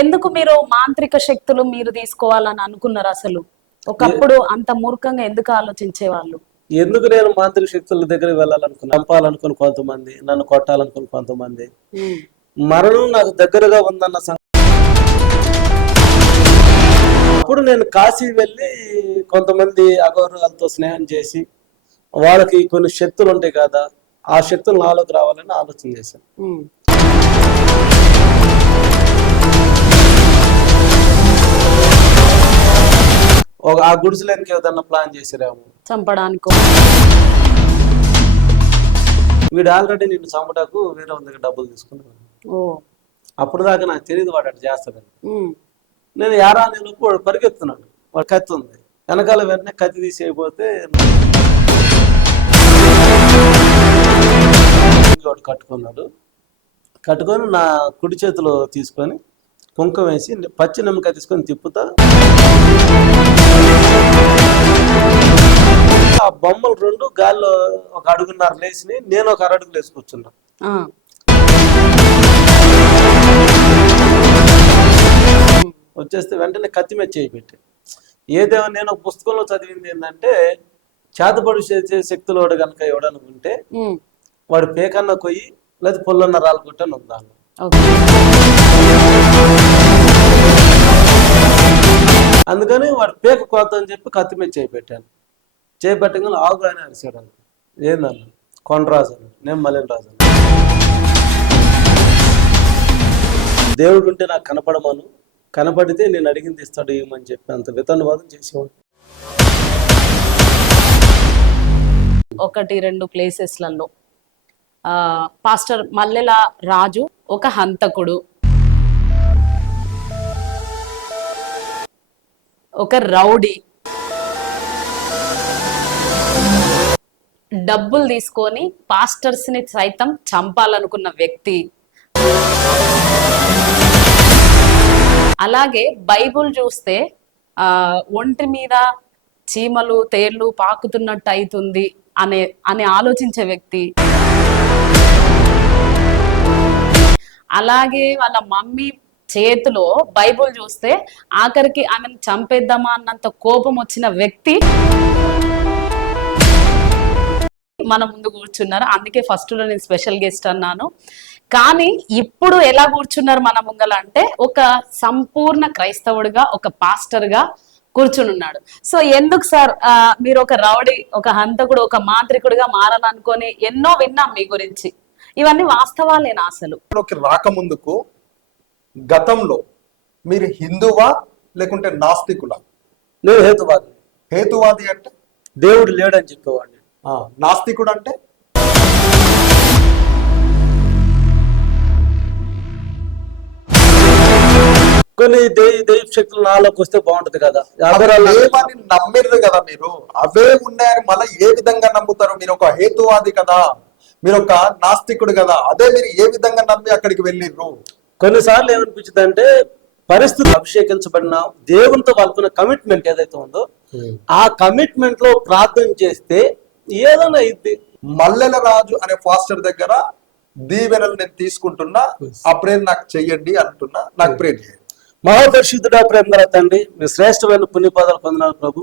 ఎందుకు మీరు మాంత్రిక శక్తులు మీరు తీసుకోవాలని అనుకున్నారు? అసలు ఒకప్పుడు అంత మూర్ఖంగా ఎందుకు ఆలోచించేవాళ్ళు? ఎందుకు నేను మాంత్రిక శక్తుల దగ్గరికి వెళ్ళాలనుకున్నా, చంపాలనుకుని కొంతమంది, నన్ను కొట్టాలనుకుని కొంతమంది, మరణం నాకు దగ్గరగా ఉందన్న అప్పుడు నేను కాశీ వెళ్ళి కొంతమంది అఘోరాలతో స్నేహం చేసి వాళ్ళకి కొన్ని శక్తులు ఉంటాయి కదా, ఆ శక్తులు నాలోకి రావాలని ఆలోచన చేశాను. ఆ గుడిసెలకి ఏదన్నా ప్లాన్ చేసిరాము చంపడానికి. వీడు ఆల్రెడీ నిన్ను చంపడానికి వేరే దగ్గర డబ్బులు తీసుకున్నాను. అప్పుడు దాకా నాకు తెలియదు వాడు అటు చేస్తాడని. నేను యారా నేను వాడు పరిగెత్తున్నాడు, వాడు కత్తి ఉంది వెనకాల, వెంటనే కత్తి తీసి అయిపోతే వాడు కట్టుకున్నాడు. కట్టుకొని నా కుడి చేతిలో తీసుకొని కుంకుమ వేసి పచ్చి నిమ్మకాయ తీసుకొని తిప్పుతా, ఆ బొమ్మలు రెండు గాల్లో ఒక అడుగున్నర లేచి నేను ఒక అరడుగు లేసుకొచ్చున్నా. వచ్చేస్తే వెంటనే కత్తి మీద చేయి పెట్టి, ఏదేమో నేను ఒక పుస్తకంలో చదివింది ఏంటంటే, చేతపడు చేసే శక్తులు వాడు కనుక ఇవ్వడనుకుంటే వాడు పేకన్న కొయ్యి లేదా పొల్లన్న రాలు కొట్టని ఉందాను. అందుకని వాడు పేక కోత అని చెప్పి కత్తి మీద చేయి పెట్టాను. చేపట్టగానే ఆగు అని అరిసాడు. ఏందన్న? కొండరాజు అని. నేను మల్లెల రాజు అని. దేవుడు ఉంటే నాకు కనపడమను, కనపడితే నేను అడిగింది ఇస్తాడు ఏమని చెప్పి అంత వితనవాదం చేసేవాడు. 1-2 ప్లేసెస్లలో పాస్టర్ మల్లెల రాజు ఒక హంతకుడు, ఒక రౌడీ, డబ్బులు తీసుకొని పాస్టర్స్ ని సైతం చంపాలనుకున్న వ్యక్తి. అలాగే బైబుల్ చూస్తే ఒంటి మీద చీమలు తేళ్లు పాకుతున్నట్టు అవుతుంది అని ఆలోచించే వ్యక్తి. అలాగే వాళ్ళ మమ్మీ చేతిలో బైబుల్ చూస్తే ఆఖరికి ఆమెను చంపేద్దామా అన్నంత కోపం వచ్చిన వ్యక్తి మన ముందు కూర్చున్నారు. అందుకే ఫస్ట్ లో నేను స్పెషల్ గెస్ట్ అన్నాను. కానీ ఇప్పుడు ఎలా కూర్చున్నారు మన ముంగల అంటే, ఒక సంపూర్ణ క్రైస్తవుడిగా, ఒక పాస్టర్ గా కూర్చుని ఉన్నాడు. సో ఎందుకు సార్ మీరు ఒక రౌడీ, ఒక హంతకుడు, ఒక మాంత్రికుడిగా మారాలనుకొని ఎన్నో విన్నాం మీ గురించి. ఇవన్నీ వాస్తవాలేనా? అసలు రాకముందుకు గతంలో మీరు హిందువా లేకుంటే నాస్తికులా? నేను హేతువాది. హేతువాది అంటే దేవుడు లేడని చెప్పేవాడిని. నాస్తికుడు అంటే కొన్ని దైవ శక్తులు నాలోకి వస్తే బాగుంటది కదా, నమ్మిరు కదా మీరు. అవే ఉన్నాయని మళ్ళీ ఏ విధంగా నమ్ముతారు? మీరు ఒక హేతువాది కదా, మీరు ఒక నాస్తికుడు కదా, అదే మీరు ఏ విధంగా నమ్మి అక్కడికి వెళ్ళిర్రు? కొన్నిసార్లు ఏమనిపించింది అంటే, పరిస్థితి అభిషేకించబడిన దేవునితో వాళ్ళకున్న కమిట్మెంట్ ఏదైతే ఉందో ఆ కమిట్మెంట్ లో ప్రార్థన చేస్తే ఏదైనా అయింది. మల్లెల రాజు అనే ఫాస్టర్ దగ్గర దీవెనలు నేను తీసుకుంటున్నా, ఆ ప్రేమ నాకు చెయ్యండి అంటున్నా, నాకు ప్రేమ చేయండి. మహాపరిశుద్ధుడా, ప్రేమ గల తండ్రి, మీ శ్రేష్టమైన పుణ్యపాదాలు పొందినారు ప్రభు.